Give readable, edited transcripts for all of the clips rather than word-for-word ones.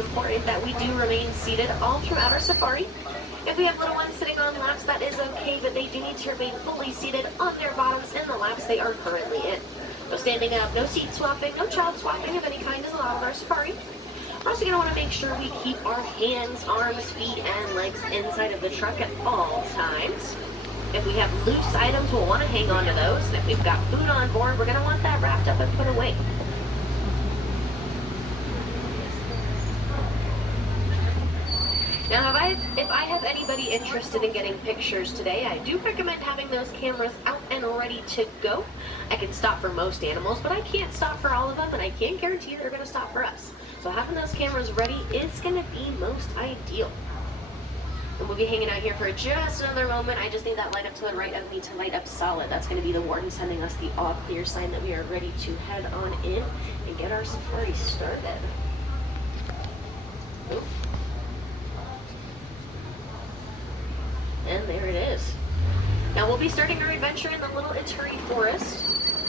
important that we do remain seated all throughout our safari. If we have little ones sitting on laps, that is okay, but they do need to remain fully seated on their bottoms in the laps they are currently in. No standing up, no seat swapping, no child swapping of any kind is allowed on our safari. We're also going to want to make sure we keep our hands, arms, feet, and legs inside of the truck at all times. If we have loose items, we'll want to hang on to those. And if we've got food on board, we're going to want that wrapped up and put away. Now, if I have anybody interested in getting pictures today, I do recommend having those cameras out and ready to go. I can stop for most animals, but I can't stop for all of them, and I can't guarantee they're going to stop for us. So having those cameras ready is going to be most ideal. And we'll be hanging out here for just another moment. I just need that light up to the right of me to light up solid. That's going to be the warden sending us the all clear sign that we are ready to head on in and get our safari started. Ooh. And there it is. Now we'll be starting our adventure in the Little Ituri Forest.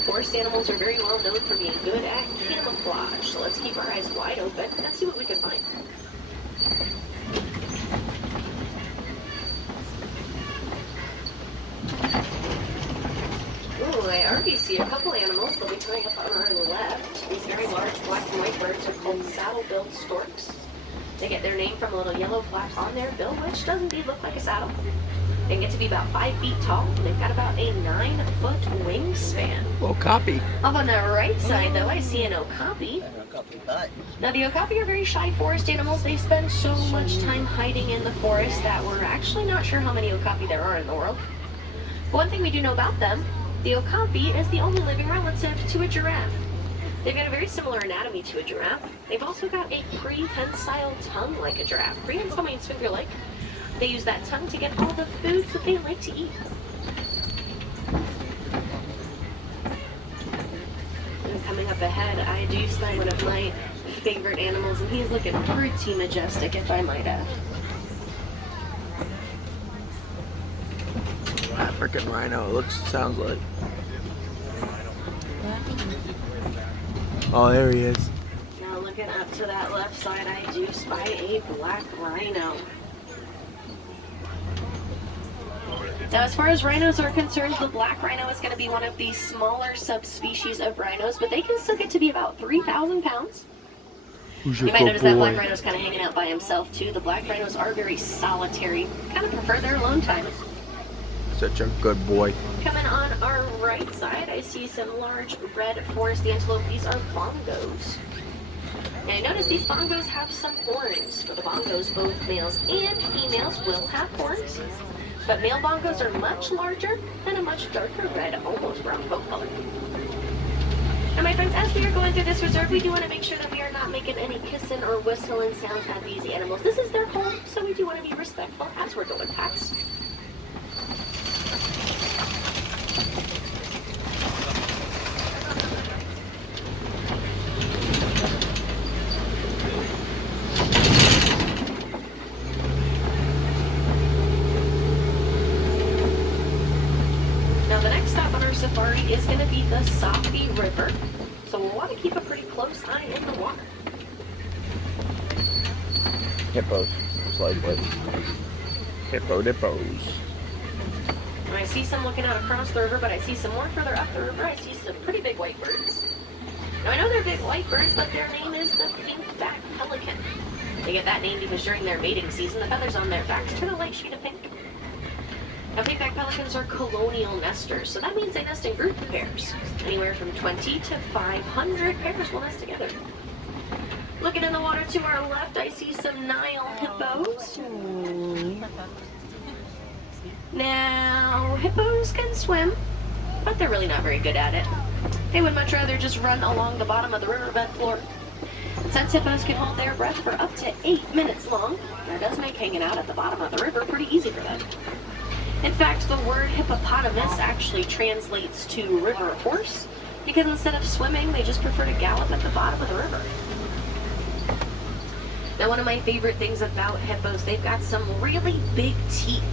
Forest animals are very well known for being good at camouflage, so let's keep our eyes wide open and see what we can find. Ooh, I already see a couple animals. They'll be coming up on our left. These very large black and white birds are called saddle-billed storks. They get their name from a little yellow flash on their bill, which does indeed look like a saddle. They get to be about 5 feet tall, and they've got about a 9-foot wingspan. Okapi. Up on the right side, though, I see an okapi. Now, the okapi are very shy forest animals. They spend so much time hiding in the forest that we're actually not sure how many okapi there are in the world. But one thing we do know about them, the okapi is the only living relative to a giraffe. They've got a very similar anatomy to a giraffe. They've also got a prehensile tongue like a giraffe. Prehensile means finger-like. They use that tongue to get all the foods that they like to eat. And coming up ahead, I do spy one of my favorite animals, and he's looking pretty majestic, if I might add. African rhino, it sounds like. Oh, there he is. Now looking up to that left side, I do spy a black rhino. Now, as far as rhinos are concerned, the black rhino is going to be one of the smaller subspecies of rhinos, but they can still get to be about 3,000 pounds. You might notice that black rhino's kind of hanging out by himself, too. The black rhinos are very solitary, kind of prefer their alone time. Such a good boy. Coming on our right side, I see some large red forest antelope. These are bongos. And notice these bongos have some horns. For the bongos, both males and females will have horns. But male bongos are much larger and a much darker red, almost brown coat color. And my friends, as we are going through this reserve, we do want to make sure that we are not making any kissing or whistling sounds at these animals. This is their home, so we do want to be respectful as we're going past. Safari is going to be the Safi River, so we'll want to keep a pretty close eye in the water. Hippos, most likely. Hippos. And I see some looking out across the river, but I see some more further up the river. I see some pretty big white birds. Now I know they're big white birds, but their name is the pink-backed pelican. They get that name because during their mating season, the feathers on their backs turn a light shade of pink. Now, pink-backed pelicans are colonial nesters, so that means they nest in group pairs. Anywhere from 20 to 500 pairs will nest together. Looking in the water to our left, I see some Nile hippos. Now, hippos can swim, but they're really not very good at it. They would much rather just run along the bottom of the riverbed floor. And since hippos can hold their breath for up to 8 minutes long, that does make hanging out at the bottom of the river pretty easy for them. In fact, the word hippopotamus actually translates to river horse, because instead of swimming, they just prefer to gallop at the bottom of the river. Now, one of my favorite things about hippos, they've got some really big teeth.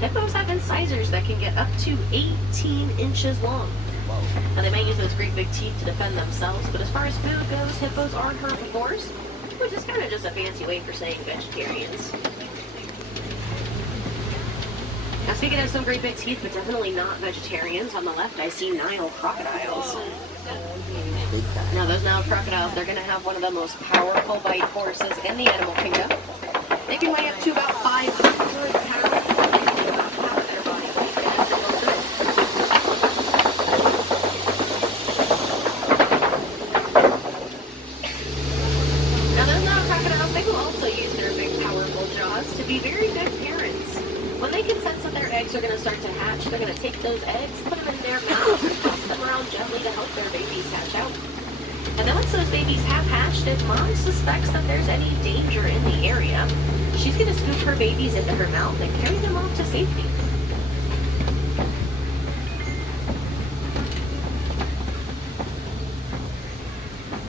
Hippos have incisors that can get up to 18 inches long. Now, they may use those great big teeth to defend themselves, but as far as food goes, hippos are herbivores, which is kind of just a fancy way for saying vegetarians. Now, speaking of some great big teeth, but definitely not vegetarians, on the left I see Nile crocodiles. Now, those Nile crocodiles, they're going to have one of the most powerful bite forces in the animal kingdom. They can weigh up to about 500 pounds. About half of their body weight. Now, those Nile crocodiles, they will also use their big, powerful jaws to be very good parents. When they can sense that their eggs are going to start to hatch, they're going to take those eggs, put them in their mouth, and toss them around gently to help their babies hatch out. And then once those babies have hatched, if mom suspects that there's any danger in the area, she's going to scoop her babies into her mouth and carry them off to safety.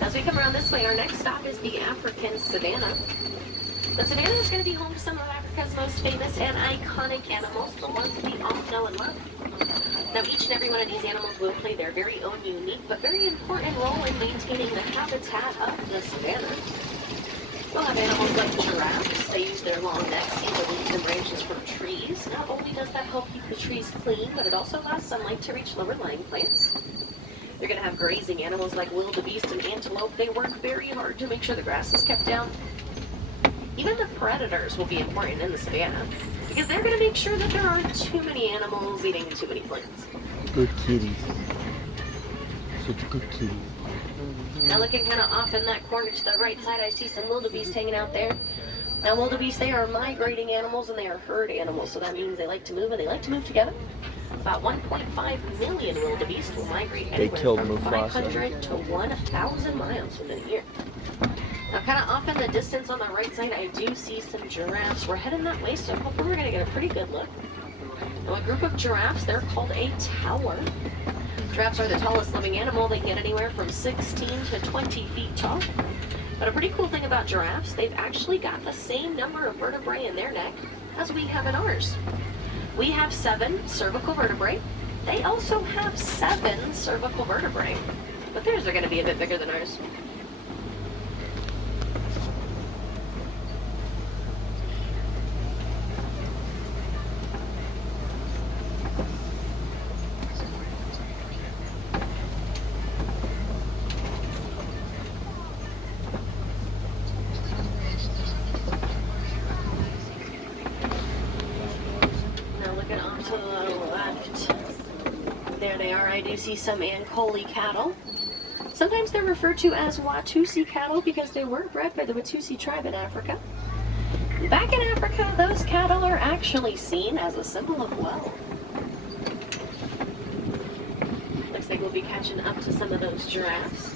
As we come around this way, our next stop is the African savanna. The savanna is going to be home to some of Africa's most famous and iconic animals, the ones we all know and love. Now, each and every one of these animals will play their very own unique but very important role in maintaining the habitat of the savanna. We'll have animals like giraffes. They use their long necks to eat the leaves and branches from trees. Not only does that help keep the trees clean, but it also allows sunlight to reach lower-lying plants. You're going to have grazing animals like wildebeest and antelope. They work very hard to make sure the grass is kept down. Even the predators will be important in the savanna, because they're going to make sure that there aren't too many animals eating too many plants. Good kitties. Such good kitties. Now, looking kind of off in that corner to the right side, I see some wildebeest hanging out there. Now, wildebeest, they are migrating animals and they are herd animals, so that means they like to move and they like to move together. About 1.5 million wildebeest will migrate anywhere from 500 to 1,000 miles within a year. Now, kind of off in the distance on the right side, I do see some giraffes. We're heading that way, so I'm hoping we're going to get a pretty good look. Now, a group of giraffes, they're called a tower. Giraffes are the tallest living animal. They can get anywhere from 16 to 20 feet tall. But a pretty cool thing about giraffes, they've actually got the same number of vertebrae in their neck as we have in ours. We have 7 cervical vertebrae. They also have 7 cervical vertebrae. But theirs are going to be a bit bigger than ours. I do see some Ankole cattle. Sometimes they're referred to as Watusi cattle because they were bred by the Watusi tribe in Africa. Back in Africa, those cattle are actually seen as a symbol of wealth. Looks like we'll be catching up to some of those giraffes.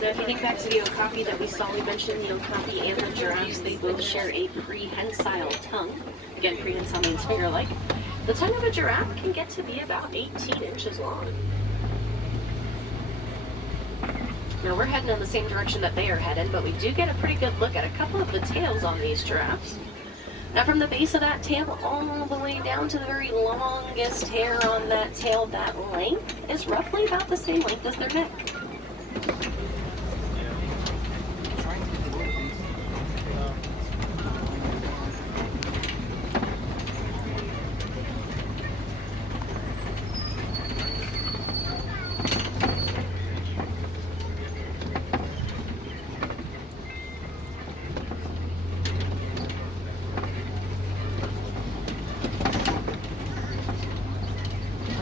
Now, if you think back to the okapi that we saw, we mentioned the okapi and the giraffes, they both share a prehensile tongue. Again, prehensile means finger-like. The tongue of a giraffe can get to be about 18 inches long. Now, we're heading in the same direction that they are heading, but we do get a pretty good look at a couple of the tails on these giraffes. Now, from the base of that tail all the way down to the very longest hair on that tail, that length is roughly about the same length as their neck.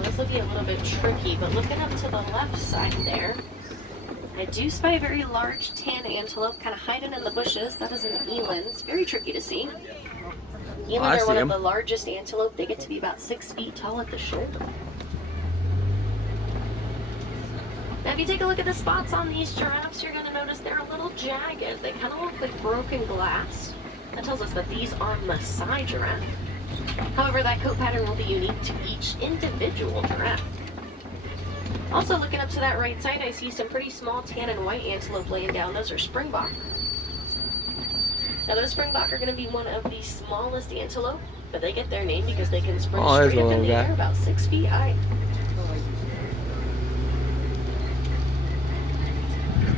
This will be a little bit tricky, but looking up to the left side there, I do spy a very large tan antelope kind of hiding in the bushes. That is an eland. It's very tricky to see. Eland are one of the largest antelope. They get to be about 6 feet tall at the shoulder. Now, if you take a look at the spots on these giraffes, you're going to notice they're a little jagged. They kind of look like broken glass. That tells us that these are Maasai giraffe. However, that coat pattern will be unique to each individual giraffe. Also, looking up to that right side, I see some pretty small tan and white antelope laying down. Those are springbok. Now, those springbok are going to be one of the smallest antelope, but they get their name because they can sprint straight up in the air about 6 feet high.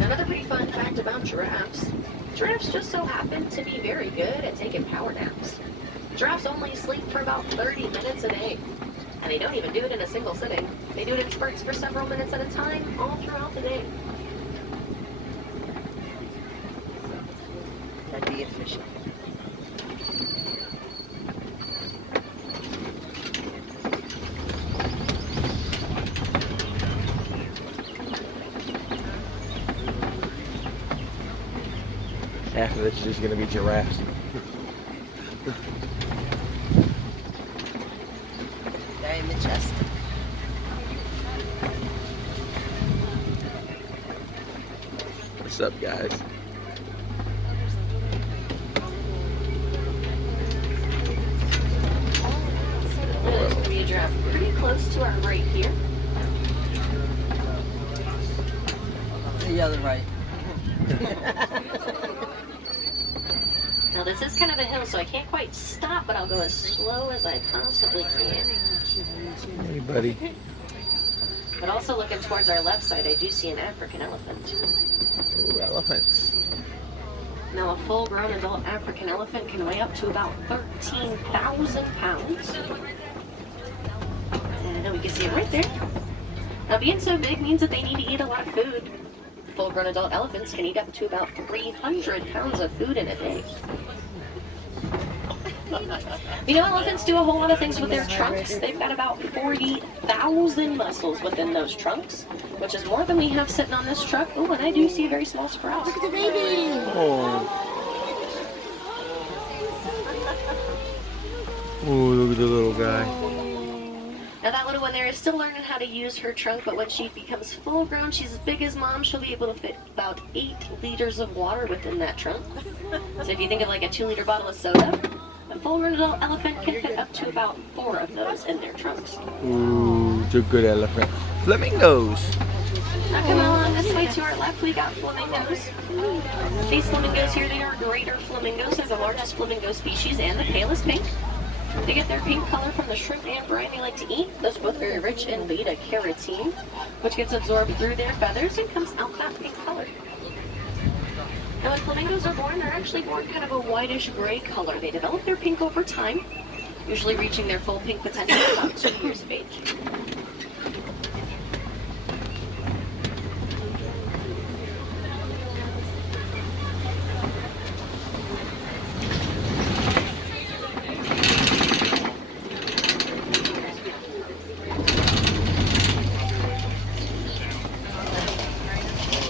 Another pretty fun fact about giraffes. Giraffes just so happen to be very good at taking power naps. Giraffes only sleep for about 30 minutes a day. And they don't even do it in a single sitting. They do it in spurts for several minutes at a time, all throughout the day. That'd be efficient. After this is just gonna be giraffes. Very majestic. What's up, guys? There's going to be a giraffe pretty close to our right here. The other right. Now this is kind of a hill, so I can't quite stop, but I'll go as slow as I possibly can. Hey, buddy. But also looking towards our left side, I do see an African elephant. Ooh, elephants. Now a full-grown adult African elephant can weigh up to about 13,000 pounds. And we can see it right there. Now being so big means that they need to eat a lot of food. Full-grown adult elephants can eat up to about 300 pounds of food in a day. You know, elephants do a whole lot of things with their trunks. They've got about 40,000 muscles within those trunks, which is more than we have sitting on this truck. Oh, and I do see a very small sprout. Look at the baby! Oh. Ooh, look at the little guy. Now that little one there is still learning how to use her trunk, but when she becomes full grown, she's as big as mom, she'll be able to fit about 8 liters of water within that trunk. So if you think of like a 2-liter bottle of soda, a full-grown adult elephant can fit up to about 4 of those in their trunks. Ooh, it's a good elephant. Flamingos. Now coming along this way to our left, we got flamingos. These flamingos here, they are greater flamingos. They're the largest flamingo species and the palest pink. They get their pink color from the shrimp and brine they like to eat. Those are both very rich in beta-carotene, which gets absorbed through their feathers and comes out that pink color. Now when flamingos are born, they're actually born kind of a whitish gray color. They develop their pink over time, usually reaching their full pink potential at about 2 years of age.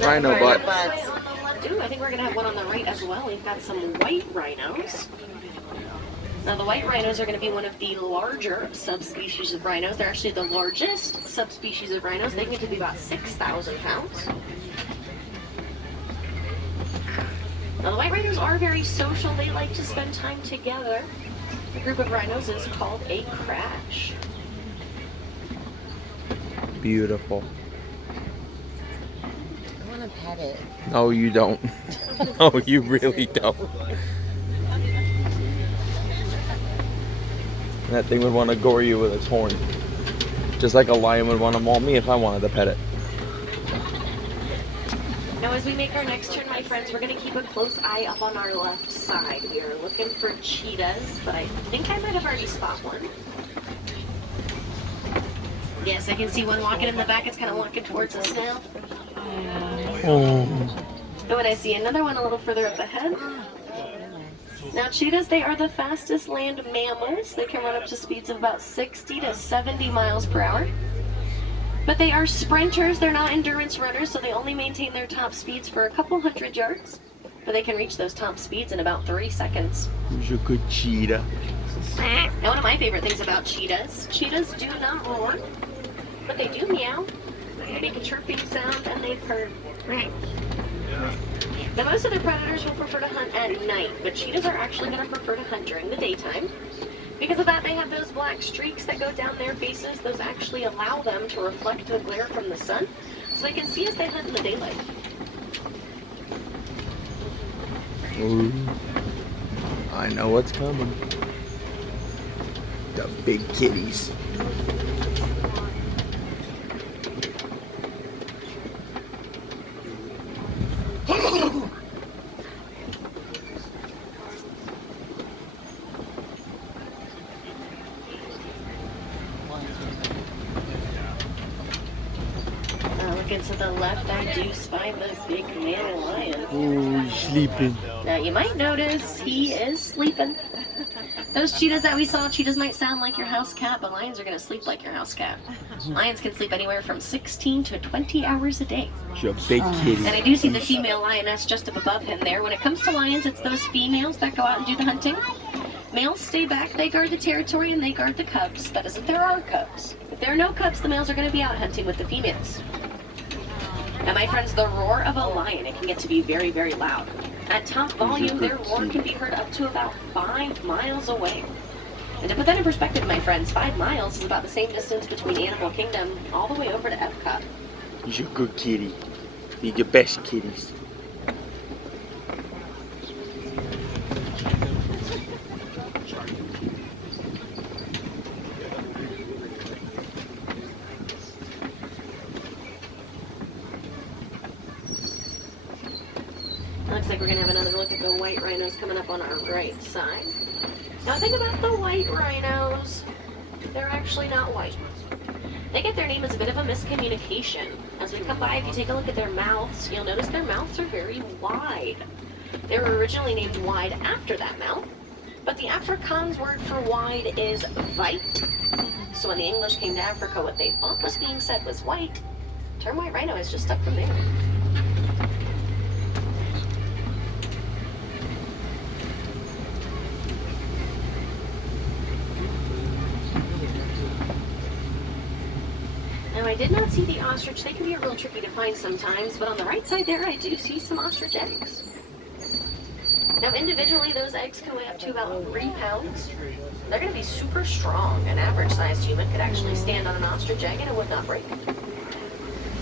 Rhino butt. I think we're going to have one on the right as well. We've got some white rhinos. Now the white rhinos are going to be one of the larger subspecies of rhinos. They're actually the largest subspecies of rhinos. They can get to be about 6,000 pounds. Now the white rhinos are very social. They like to spend time together. The group of rhinos is called a crash. Beautiful. I want to pet it. No, you don't. No, you really don't. That thing would want to gore you with its horn. Just like a lion would want to maul me if I wanted to pet it. Now as we make our next turn, my friends, we're going to keep a close eye up on our left side. We are looking for cheetahs, but I think I might have already spot one. Yes, I can see one walking in the back. It's kind of walking towards us now. Oh. And I see another one a little further up ahead. Now cheetahs, they are the fastest land mammals. They can run up to speeds of about 60 to 70 miles per hour. But they are sprinters, they're not endurance runners, so they only maintain their top speeds for a couple hundred yards. But they can reach those top speeds in about 3 seconds. Who's a good cheetah? Now one of my favorite things about cheetahs do not roar, but they do meow. They make a chirping sound and they purr. Now most other predators will prefer to hunt at night, but cheetahs are actually going to prefer to hunt during the daytime. Because of that, they have those black streaks that go down their faces. Those actually allow them to reflect the glare from the sun, so they can see as they hunt in the daylight. Ooh. I know what's coming. The big kitties. Looking to the left, I do spy the big male lion. Ooh, he's sleeping. Now you might notice he is sleeping. Those cheetahs that we saw, cheetahs might sound like your house cat, but lions are going to sleep like your house cat. Lions can sleep anywhere from 16 to 20 hours a day. You're a big kitty. And I do see the female lioness just up above him there. When it comes to lions, it's those females that go out and do the hunting. Males stay back, they guard the territory, and they guard the cubs. That is if there are cubs. If there are no cubs, the males are going to be out hunting with the females. Now, my friends, the roar of a lion, it can get to be very, very loud. At top volume, their roar can be heard up to about 5 miles away. And to put that in perspective, my friends, 5 miles is about the same distance between Animal Kingdom all the way over to Epcot. He's your good kitty. He's your best kitties. Looks like we're going to have another look at the white rhinos coming up on our right side. Now think about the white rhinos. They're actually not white. They get their name as a bit of a miscommunication. As we come by, if you take a look at their mouths, you'll notice their mouths are very wide. They were originally named wide after that mouth, but the Afrikaans word for wide is weit. So when the English came to Africa, what they thought was being said was white. The term white rhino is just stuck from there. Now, I did not see the ostrich. They can be a little tricky to find sometimes, but on the right side there, I do see some ostrich eggs. Now, individually, those eggs can weigh up to about 3 pounds. They're going to be super strong. An average-sized human could actually stand on an ostrich egg and it would not break.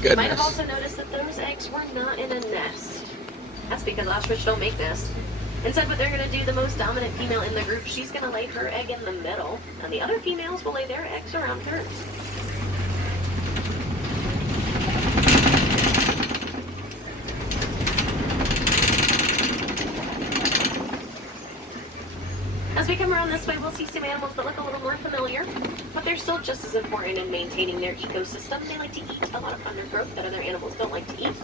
You might have also noticed that those eggs were not in a nest. That's because ostrich don't make nests. Instead, what they're going to do, the most dominant female in the group, she's going to lay her egg in the middle, and the other females will lay their eggs around her. As we come around this way, we'll see some animals that look a little more familiar, but they're still just as important in maintaining their ecosystem. They like to eat a lot of undergrowth that other animals don't like to eat.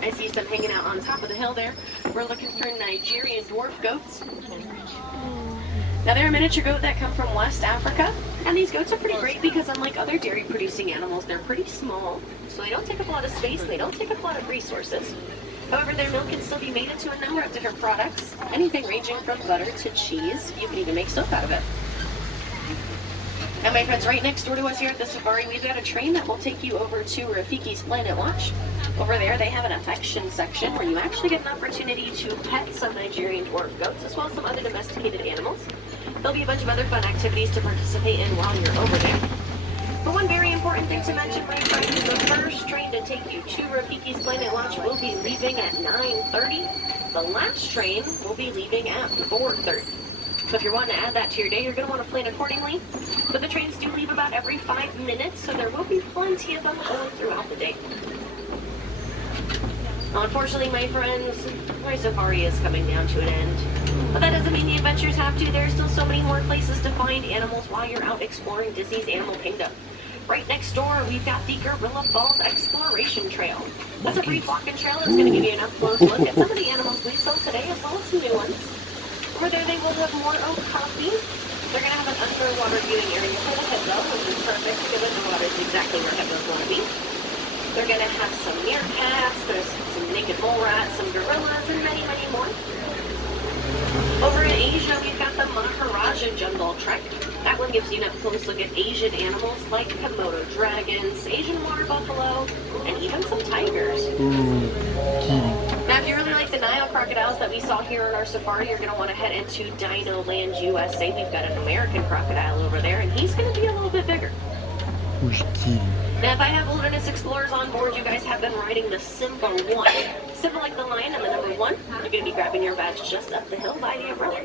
I see some hanging out on top of the hill there. We're looking for Nigerian dwarf goats. Now, they're a miniature goat that come from West Africa, and these goats are pretty great because unlike other dairy-producing animals, they're pretty small, so they don't take up a lot of space and they don't take up a lot of resources. However, their milk can still be made into a number of different products, anything ranging from butter to cheese. You can even make soap out of it. And my friends, right next door to us here at the safari, we've got a train that will take you over to Rafiki's Planet Watch. Over there, they have an affection section where you actually get an opportunity to pet some Nigerian dwarf goats, as well as some other domesticated animals. There'll be a bunch of other fun activities to participate in while you're over there. But one very important thing to mention, my friends, the first train to take you to Rafiki's Planet Watch will be leaving at 9:30. The last train will be leaving at 4:30. So if you're wanting to add that to your day, you're going to want to plan accordingly. But the trains do leave about every 5 minutes, so there will be plenty of them going throughout the day. Now, unfortunately, my friends, my safari is coming down to an end. But that doesn't mean the adventures have to. There are still so many more places to find animals while you're out exploring Disney's Animal Kingdom. Right next door, we've got the Gorilla Falls Exploration Trail. That's a brief walking trail that's going to give you an up-close look at some of the animals we saw today, as well as some new ones. Over there, they will have more okapi. They're going to have an underwater viewing area for the hippo, which is perfect because the water is exactly where hippos want to be. They're going to have some meerkats, there's some naked mole rats, some gorillas, and many, many more. Over in Asia, we've got the Maharaja Jungle Trek. That one gives you an up-close look at Asian animals like Komodo dragons, Asian water buffalo, and even some tigers. Now, if you really like the Nile crocodiles that we saw here in our safari, you're going to want to head into Dino Land USA. We've got an American crocodile over there, and he's going to be a little bit bigger. Now, if I have Wilderness Explorers on board, you guys have been riding the Simba 1. Simba like the lion and the number 1. You're going to be grabbing your badge just up the hill by the umbrella.